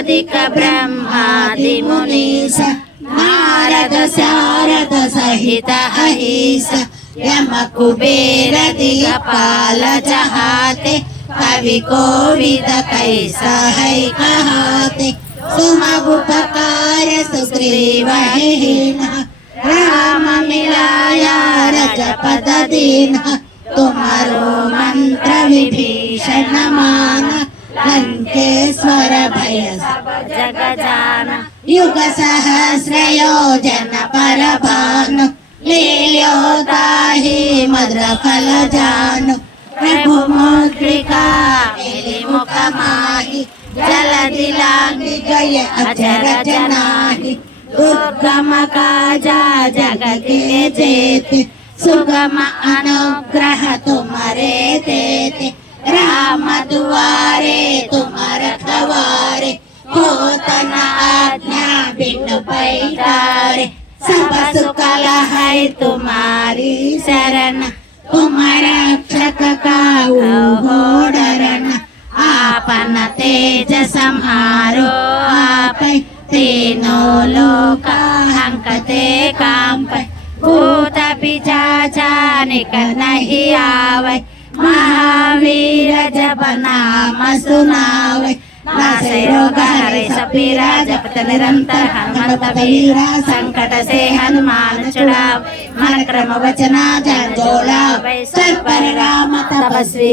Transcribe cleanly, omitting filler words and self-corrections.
साधिक ब्रह्मादि मुनीश नारद शारद सहित अहिस यम कुबेर दिगपाल जहाते कवि कोविद कैसा है कहाते सुमगुपकार सुग्रीव राम मिलाया रजपद दीन तुम्हारो मंत्र विभीषण मान लंकेश्वर भय सब जग जान युग सहस्र योजन पर भानु लील्योताहि मद्र फल जानु प्रभु मुद्रिका मेरे मुख माहि जल दिलांगी गय अजर जनाहि दुर्गम काजा जगत के जेते सुगम अनुग्रह तुम्हारे देते राम दुआरे तुम रखवारे होतन आज्ञा बिनु पैगारे सब सुख है तुम्हारी शरण तुम रक्षक काहू हो डरन आपन तेज संहारो आप तीनों लोक हंकते कांप भूत पिशाचा निकल नहीं आवे महावीर जब नाम सुनावे नासे रोग हरे सपीरा जपत निरंतर हनुमत वीरा संकट से हनुमान छुड़ावे मन क्रम वचना जन जोड़ावे सब पर राम तपस्वी